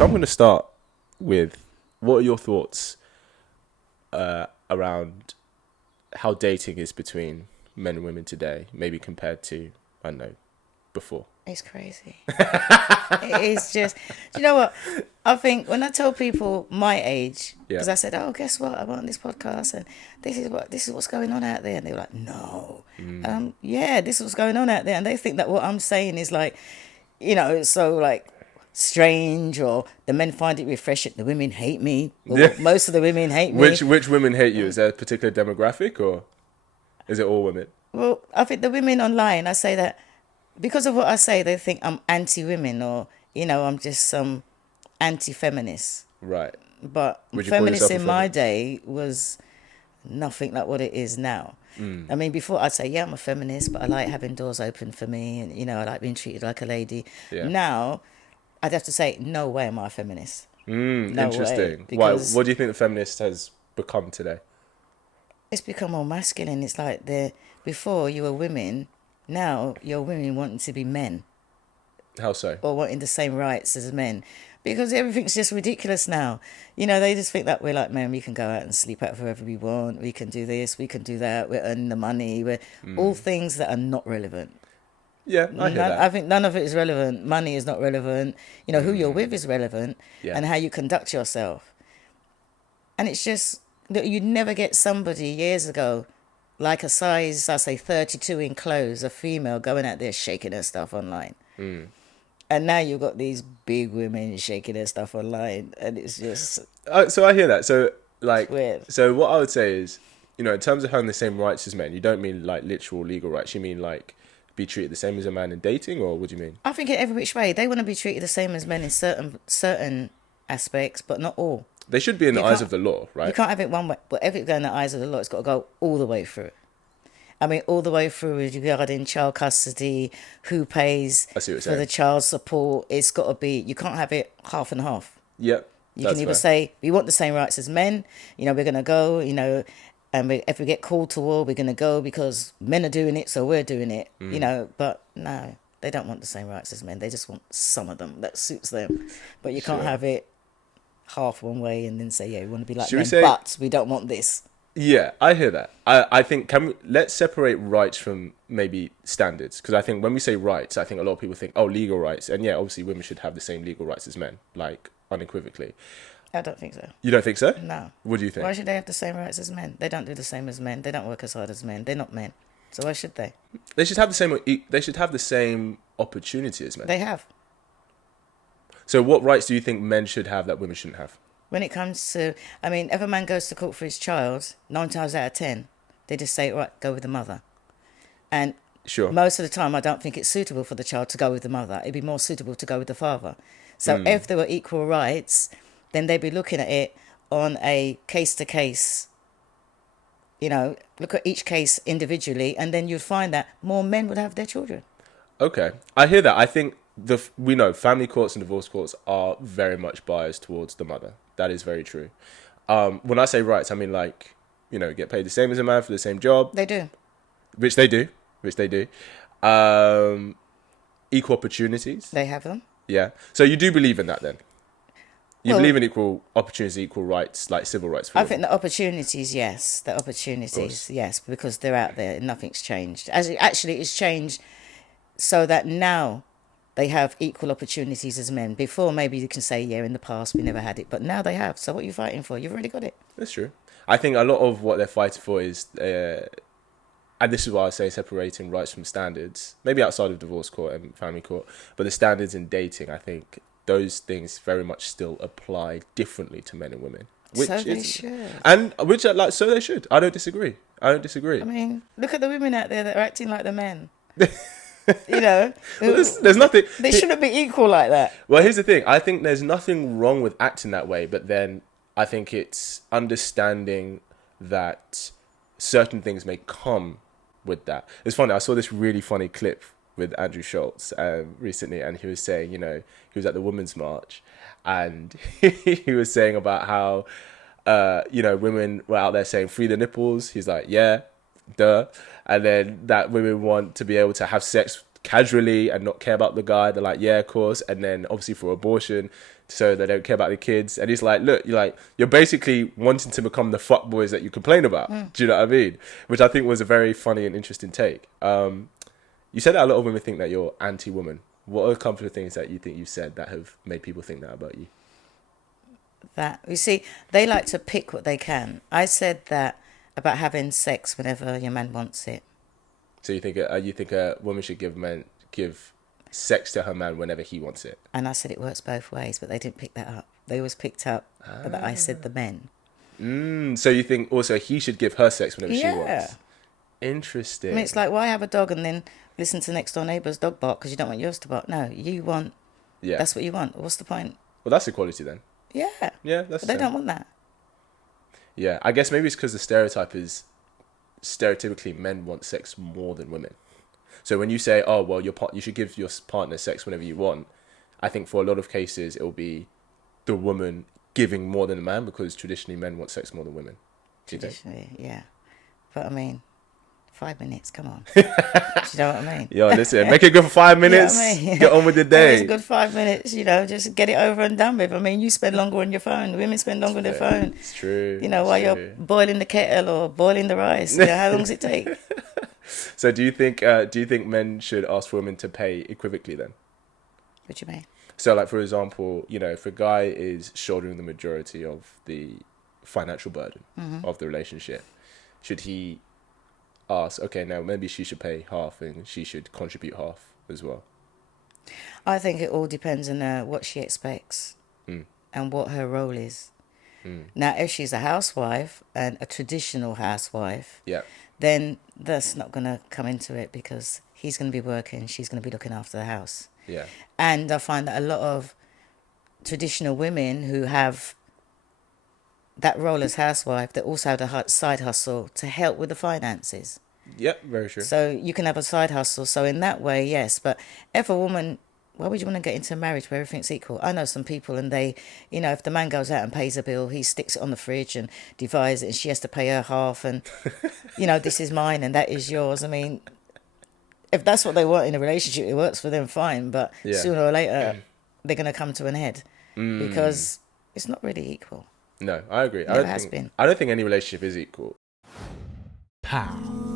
So I'm going to start with, what are your thoughts around how dating is between men and women today, maybe compared to, I don't know, before? It's crazy. It is just, do you know what? I think when I tell people my age, Yeah. because I said, "Oh, guess what? I'm on this podcast, and this is what's going on out there," and they were like, "No, yeah, this is what's going on out there," and they think that what I'm saying is like, so like strange, or the men find it refreshing. The women hate me. Yeah. Well, most of the women hate me. Which women hate you? Is there a particular demographic, or is it all women? Well, I think the women online, I say that because of what I say, they think I'm anti-women, or I'm just some anti-feminist. Right. But Would you call feminist yourself a in my feminist? day was nothing like what it is now. I mean, before I'd say, yeah, I'm a feminist, but I like having doors open for me, and I like being treated like a lady. Yeah. Now, I'd have to say, no way am I a feminist. No way, Interesting. Why? because What do you think the feminist has become today? it's become more masculine. It's like before you were women, now you're women wanting to be men, How so? or wanting the same rights as men, because everything's just ridiculous now. They just think that we're like men. We can go out and sleep out wherever we want. We can do this. We can do that. We're earning the money. We're all things that are not relevant. Yeah, I hear I that. think none of it is relevant. Money is not relevant. Who you're with is relevant, Yeah. and how you conduct yourself. And it's just that you'd never get somebody years ago, like a size, I say 32 in clothes, a female going out there shaking her stuff online. And now you've got these big women shaking their stuff online, and it's just So I hear that. So like, weird. so what I would say is, in terms of having the same rights as men, you don't mean like literal legal rights. You mean like be treated the same as a man in dating, or what do you mean? I think in every which way they want to be treated the same as men in certain aspects, but not all. They should be in the You eyes can't- of the law, You right? can't have it one way, but if it go in the eyes of the law, it's got to go all the way through. I mean, all the way through regarding child custody, who pays I see what you're for the saying. child support. It's got to be. You can't have it half and half. Yep, You that's can either fair. say we want the same rights as men. We're gonna go. And if we get called to war, we're gonna go because men are doing it, so we're doing it. But no, they don't want the same rights as men. They just want some of them that suits them. But you can't Sure. have it half one way and then say, yeah, we want to be like Should we men, say- but we don't want this. Yeah, I hear that. I think let's separate rights from maybe standards, because I think when we say rights, I think a lot of people think, oh, legal rights, and yeah, obviously women should have the same legal rights as men, like unequivocally. I don't think so. You don't think so? No. What do you think? Why should they have the same rights as men? They don't do the same as men. They don't work as hard as men. They're not men. So why should they? They should have the same. They should have the same opportunity as men. They have. So what rights do you think men should have that women shouldn't have? When it comes to, I mean, if a man goes to court for his child, 9 times out of 10, they just say, right, go with the mother. And Sure. most of the time, I don't think it's suitable for the child to go with the mother. It'd be more suitable to go with the father. So if there were equal rights, then they'd be looking at it on a case-to-case, look at each case individually, and then you'd find that more men would have their children. Okay, I hear that. I think we know family courts and divorce courts are very much biased towards the mother. That is very true. When I say rights, I mean like, get paid the same as a man for the same job, They do. which they do. Equal opportunities. They have them. Yeah. So you do believe in that then? You Well- believe in equal opportunities, equal rights, like civil rights for I women? think the opportunities, yes. The opportunities, yes, because they're out there and nothing's changed. Actually, it's changed so that now they have equal opportunities as men. Before, maybe you can say, yeah, in the past we never had it, but now they have. So what are you fighting for? You've already got it. That's true. I think a lot of what they're fighting for is, and this is why I say separating rights from standards, maybe outside of divorce court and family court, but the standards in dating, I think those things very much still apply differently to men and women. So they should. And which are like, so they should. I don't disagree. I mean, look at the women out there that are acting like the men. Well, there's nothing. They shouldn't be equal like that. Well, here's the thing. I think there's nothing wrong with acting that way, but then I think it's understanding that certain things may come with that. It's funny. I saw this really funny clip with Andrew Schultz recently, and he was saying, he was at the Women's March, and he was saying about how, women were out there saying free the nipples. He's like, yeah, duh. And then that women want to be able to have sex casually and not care about the guy. They're like, yeah, of course. And then obviously for abortion, so they don't care about the kids. And it's like, look, you're basically wanting to become the fuckboys that you complain about. Do you know what I mean? Which I think was a very funny and interesting take. You said that a lot of women think that you're anti-woman. What are a couple of things that you think you've said that have made people think that about you? That, you see, they like to pick what they can. I said that about having sex whenever your man wants it. So you think a woman should give sex to her man whenever he wants it? And I said it works both ways, but they didn't pick that up. They always picked up that I said the men. So you think also he should give her sex whenever she Yeah. wants? Interesting. I mean, it's like, why have a dog and then listen to next door neighbour's dog bark because you don't want yours to bark? No, you want. Yeah. That's what you want. What's the point? Well, that's equality then. Yeah. Yeah, that's. But they fair. don't want that. Yeah, I guess maybe it's because the stereotype is stereotypically men want sex more than women. So when you say, oh well, you should give your partner sex whenever you want, I think for a lot of cases it will be the woman giving more than the man because traditionally men want sex more than women. Do you think? Traditionally, yeah. But I mean, 5 minutes, come on. Do you know what I mean? Yo, listen, make it good for 5 minutes. You know what I mean? Get on with the It's day. a good 5 minutes, just get it over and done with. I mean, you spend longer on your phone. Women spend longer on their phone. It's true. While you're boiling the kettle or boiling the rice. How long does it take? So do you think men should ask for women to pay equivocally then? What do you mean? So like, for example, if a guy is shouldering the majority of the financial burden of the relationship, should he ask, okay, now maybe she should pay half and she should contribute half as well? I think it all depends on what she expects and what her role is. Now, if she's a housewife and a traditional housewife, Yeah. then that's not going to come into it because he's going to be working, she's going to be looking after the house. Yeah. And I find that a lot of traditional women who have that role as housewife, they also have a side hustle to help with the finances. Yep, very true. So you can have a side hustle. So in that way, yes. But if a woman, why would you want to get into a marriage where everything's equal? I know some people and they, if the man goes out and pays a bill, he sticks it on the fridge and divides it and she has to pay her half and, this is mine and that is yours. I mean, if that's what they want in a relationship, it works for them, fine. But sooner or later, they're going to come to an head because it's not really equal. No, I agree. Never has been. I don't think any relationship is equal. Pow.